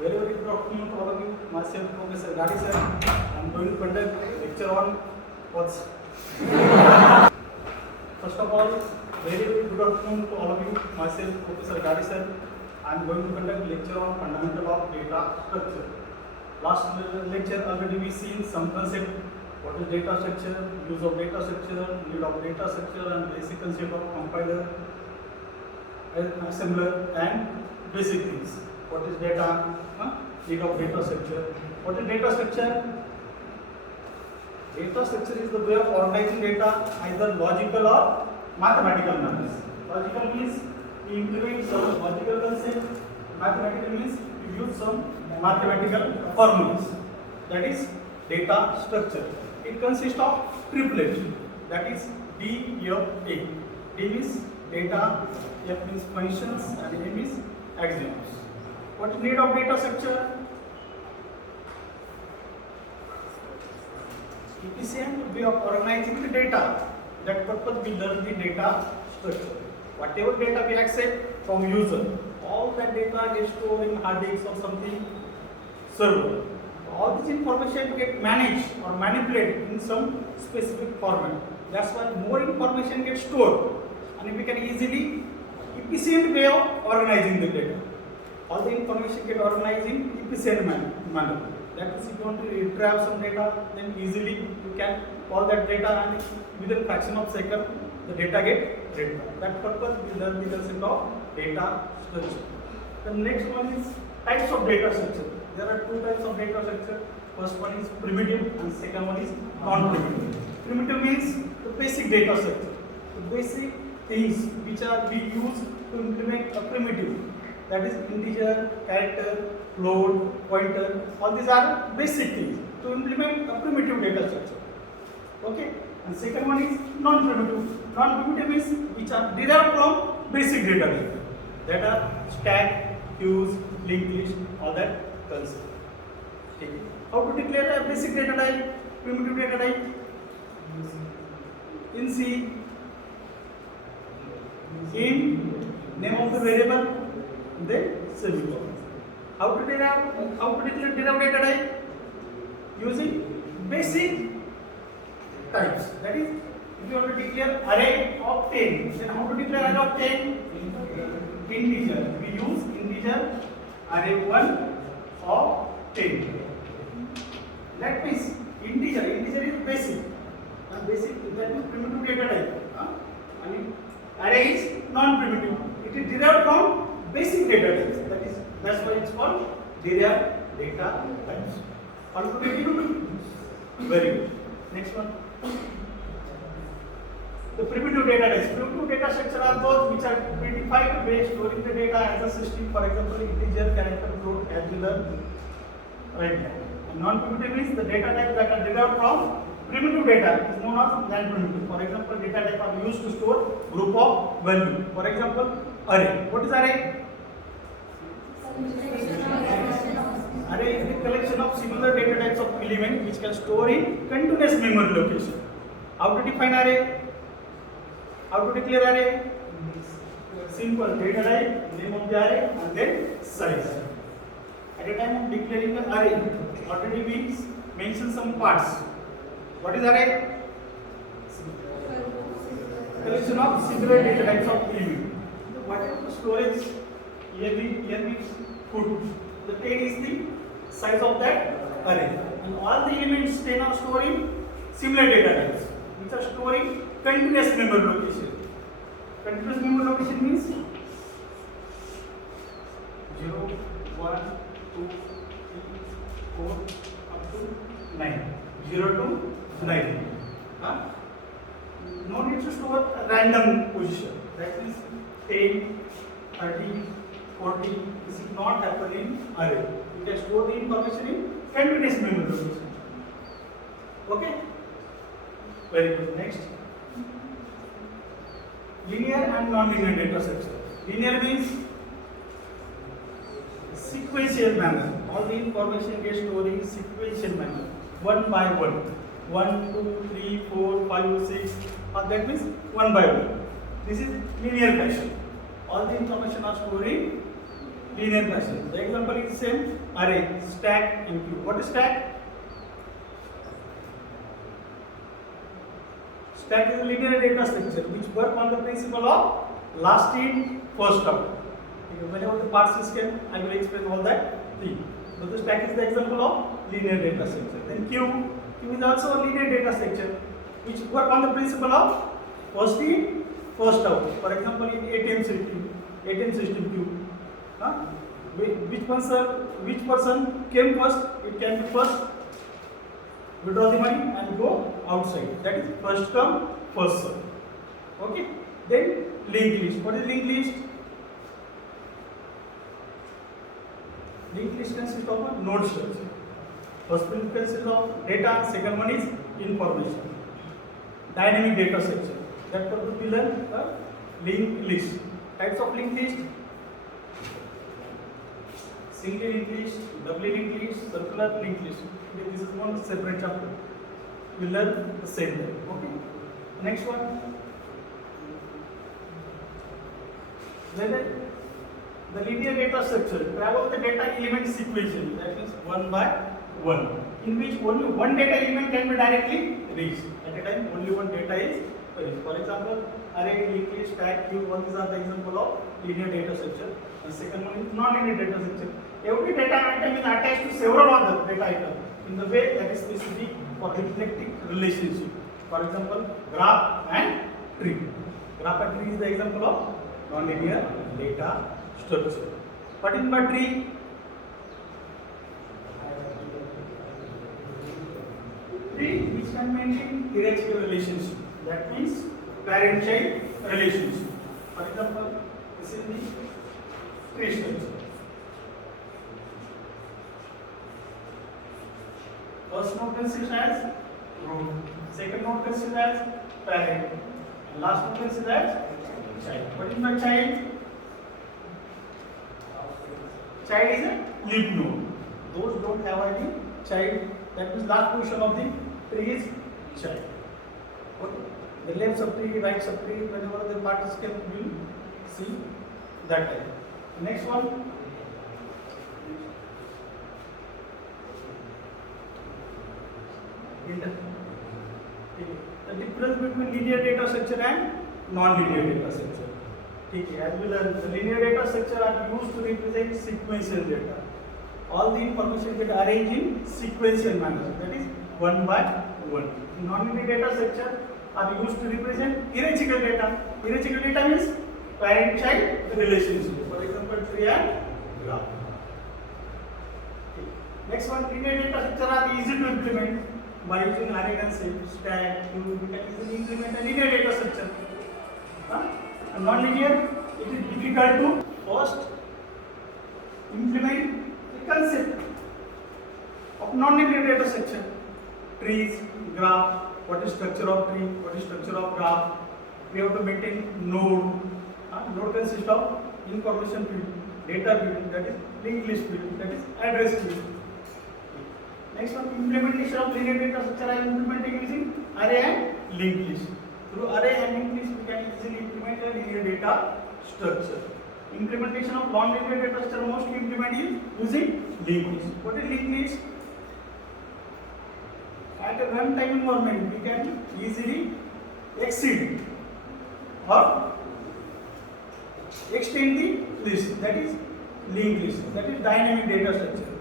Very, very good afternoon to all of you. Myself, Professor Gadi sir. I am going to conduct a lecture on what's. First of all, very, very good afternoon to all of you. Myself, Professor Gadi sir. I am going to conduct a lecture on fundamental of data structure. Last lecture already we seen some concept. What is data structure, use of data structure, need of data structure, and basic concept of compiler, assembler, and basic things. What is data? Need of data structure. What is data structure? Data structure is the way of organizing data, either logical or mathematical manners. Logical means we implement some logical concept. Mathematical means we use some mathematical formulas. That is data structure. It consists of triplet. That is D, F, A. D means data, F means functions, and A means axioms. What is need of data structure? Efficient way of organizing the data. That purpose we learn the data structure. Whatever data we accept from user, all that data gets stored in hard disks or something server. All this information get managed or manipulated in some specific format. That's why more information gets stored, and we can easily efficient way of organizing the data. All the information get organized in efficient manner. That is, if you want to retrieve some data, then easily you can call that data, and within fraction of second the data get read. That purpose we learn the concept of data structure. The next one is types of data structure. There are two types of data structure. First one is primitive and second one is non-primitive. Primitive means the basic data structure. The basic things which are we use to implement a primitive. That is integer, character, float, pointer. All these are basic things to implement a primitive data structure. Okay. And second one is non-primitive. Non-primitive means which are derived from basic data type. That are stack, queues, linked list, all that concept. Okay. How to declare a basic data type, primitive data type? In C, in name of the variable, then semicolon. How to declare derived data type? Using basic types. That is, if you want to declare array of 10, then how to declare array of 10? Integer. We use integer array 1 of 10. That means integer is basic. And basic, that is primitive data type. And array is non-primitive. It is derived from basic data types. That's why it's called derived data types. All to get it? Very good. Next one. The primitive data types. Primitive data structure are those which are predefined way storing the data as a system. For example, integer, character, float, tabular, right now. Non-primitive means the data types that are derived from primitive data is known as non-primitive. For example, data type are used to store group of value. For example, array. What is array? Array is the collection of similar data types of elements which can store in continuous memory location. How to define array? How to declare array? Simple. Data type, name of the array, and then size. At the time of declaring the array, already we mention some parts. What is array? Collection of similar data types of elements. What is the storage? Here means put. The 10 is the size of that array. And all the elements 10 are stored in similar data types, which are stored in continuous memory location. Continuous memory location means 0, 1, 2, 3, 4 up to 9. 0 to 9. No need to store a random position. That means 10, 30, 40. This is not happen in array. You can store the information in continuous memory location. Okay? Very good. Next. Linear and non-linear data structure. Linear means sequential manner. All the information gets stored in sequential manner, one by one. 1, 2, 3, 4, 5, 6. That means one by one. This is linear fashion. All the information are stored in linear fashion. The example is same: array, stack, and queue. What is stack? Stack is a linear data structure which work on the principle of last in, first out. Whenever the parts came, I will explain all that thing. So the stack is the example of linear data structure. Then queue is also a linear data structure which work on the principle of first in, first out. For example, in ATM system queue, which person came first? It can be first. Withdraw the money and go outside. That is first come, first serve. Okay. Then linked list. What is linked list? Linked list consists of a node structure. First one consists of data. Second one is information. Dynamic data structure. That will be learned linked list. Types of linked list: single linked list, double linked list, circular linked list. Okay, this is one separate chapter. We learn the same day. Okay. Next one. Then the linear data structure travel the data element sequentially. That is one by one, in which only one data element can be directly reached. At a time, only one data is reached. For example, array, linked list, stack, queue. All these are the example of linear data structure. The second one is non-linear data structure. Every data item is attached to several other data items in the way that is specific for reflecting relationship. For example, graph and tree. Graph and tree is the example of non-linear data structure. What in by tree? Tree which can maintain hierarchical relationship. That means parent-child relationship. For example, this is the tree structure. First node consists as root, second node consists as parent, and last node consists as child. What is my child? Child is a leaf node. Those don't have any child. That means last position of the tree is child. Okay. The left subtree, right subtree, whenever the participant will see that type. Next one. The difference between linear data structure and non-linear data structure. As we learn, the linear data structure are used to represent sequential data. All the information get arranged in sequential manner. That is one by one. Non-linear data structure are used to represent hierarchical data. Hierarchical data means parent-child relationship. For example, tree and graph. Next one, linear data structure are easy to implement. By using array concept, stack, queue, we can easily implement a linear data structure. And non-linear, it is difficult to first implement the concept of non-linear data structure. Trees, graph, what is structure of tree, what is structure of graph. We have to maintain node. Node consists of information field, data field, that is linked list field, that is address field. Next one, implementation of linear data structure I am implementing using array and linked list. Through array and linked list, we can easily implement a linear data structure. Implementation of non-linear data structure mostly implemented is using linked list. What is linked list? At a runtime environment, we can easily exceed or extend the list. That is linked list. That is dynamic data structure.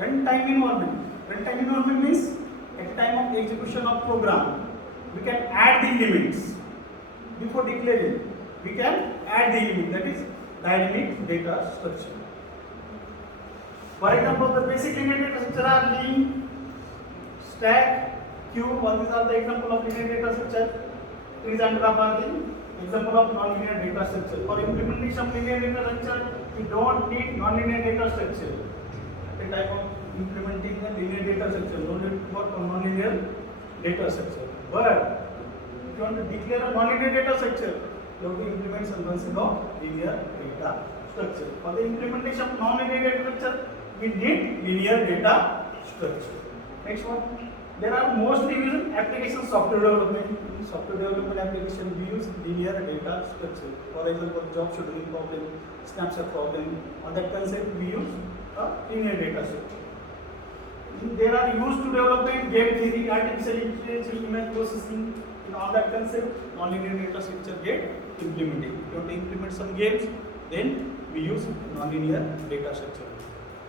Runtime environment. Runtime environment means at the time of execution of program, we can add the elements. Before declaring, we can add the element. That is dynamic data structure. For example, the basic linear data structure are link, stack, queue. All these are the example of linear data structure. Trees and graph are the example of non-linear data structure. For implementation of linear data structure, we don't need non-linear data structure. At the type of implementing the linear data structure, no need to work on non-linear data structure. But if you want to declare a non-linear data structure, you have to implement some concept of linear data structure. For the implementation of non-linear data structure, we need linear data structure. Next one, There are mostly used application software development. In software development application, we use linear data structure. For example, job scheduling problem, snapshot problem. On that concept, we use a linear data structure. There are used to development game theory, artificial intelligence, image processing. In all that concept, nonlinear data structure get implemented. If you want to implement some games, then we use nonlinear data structure.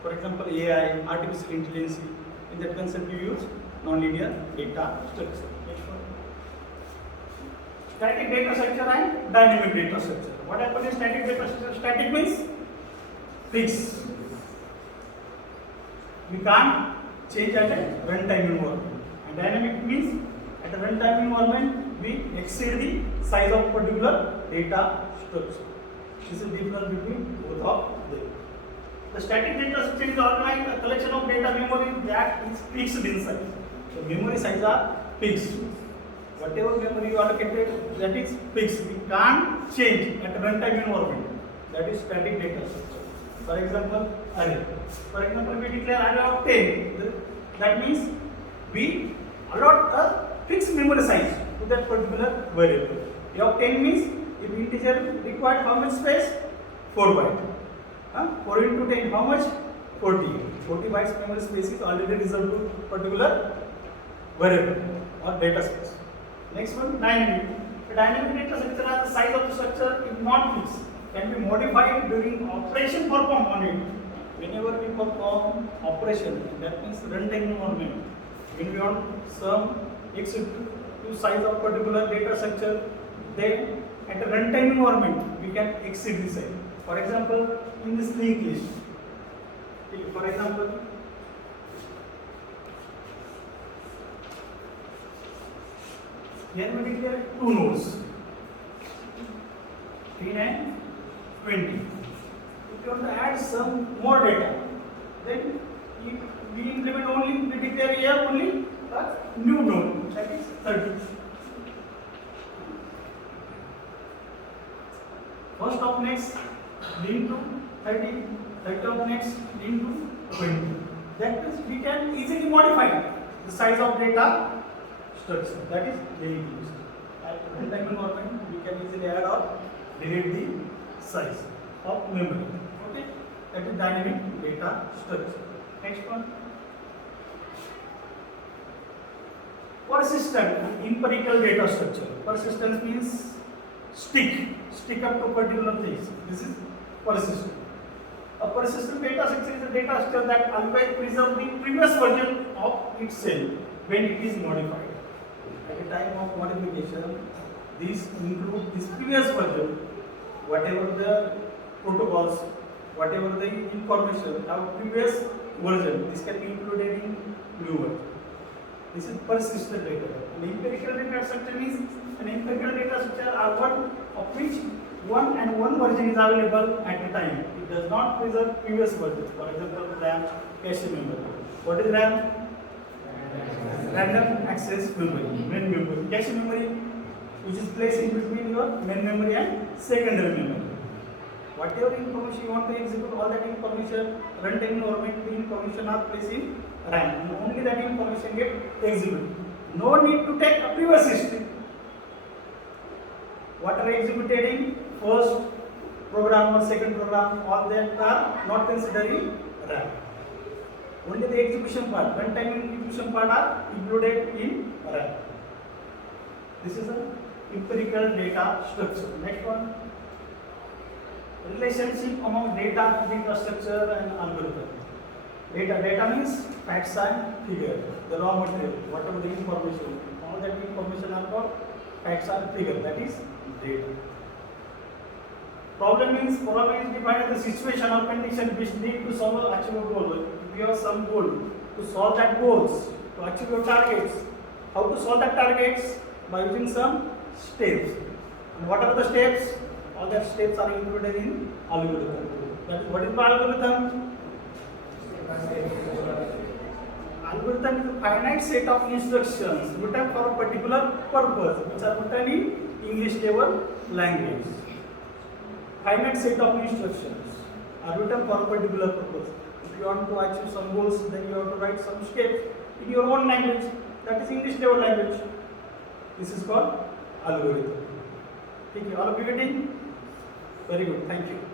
For example, AI, artificial intelligence. In that concept, we use nonlinear data structure. Static data structure and dynamic data structure. What happens in static data structure? Static means fixed. We can't change at a runtime environment. And dynamic means at a runtime environment we exceed the size of particular data structure. This is the difference between both of them. The static data structure is organized a collection of data memory that is fixed in size. The memory size are fixed. Whatever memory you allocated, that is fixed. We can't change at a runtime environment. That is static data structure. For example, array. For example, we declare array of 10. That means we allot a fixed memory size to that particular variable. Array of 10 means if integer required how much space? 4 bytes. 4 into 10 how much? 40. 40 bytes memory space is already reserved to particular variable or data space. Next one, dynamic. The dynamic data structure has the size of the structure is not fixed. Can be modified during operation performed on it. Whenever we perform operation, that means runtime environment. When we want some exit to size of particular data structure, then at a runtime environment we can exceed the size. For example, in this linked list, for example, here we declare two nodes, 10 and 20. If you want to add some more data, then we implement only, we declare here only a new node, that is 30. First of next link to 30, 30 of next link to 20. That means we can easily modify the size of data structure, that is linked list. At runtime environment, we can easily add or delete the size of memory. Okay, that is dynamic data structure. Next one, persistent empirical data structure. Persistence means stick up to particular things. This is persistent. A persistent data structure is a data structure that always preserves the previous version of itself when it is modified. At the time of modification, these include this previous version, whatever the protocols, whatever the information of previous version, this can be included in new version. This is persistent data. An empirical data structure means an empirical data structure are one of which one version is available at a time. It does not preserve previous version. For example, RAM, cache memory. What is RAM? Random access memory, main memory. Cache memory, which is placed in between your main memory and secondary memory. Whatever information you want to execute, all that information, runtime environment, the information are placed in RAM. And only that information get executed. No need to take a previous history. What are executed in first program or second program, all that are not considered in RAM. Only the execution part, runtime execution part are included in RAM. This is an empirical data structure. Next one, relationship among data structure and algorithm. Data means facts and figures, the raw material, whatever the information, all that information are called facts and figures, that is data. Problem is defined as the situation or condition which need to solve or achieve a goal. If you have some goal, to solve that goals, to achieve your targets, how to solve that targets? By using some steps. And what are the steps? All that steps are included in algorithm. What is the algorithm? Algorithm is a finite set of instructions written for a particular purpose, which are written in English level language. Finite set of instructions are written for a particular purpose. If you want to achieve some goals, then you have to write some steps in your own language. that is English level language. This is called algorithm. ठीक है, all of you getting? Very good, thank you.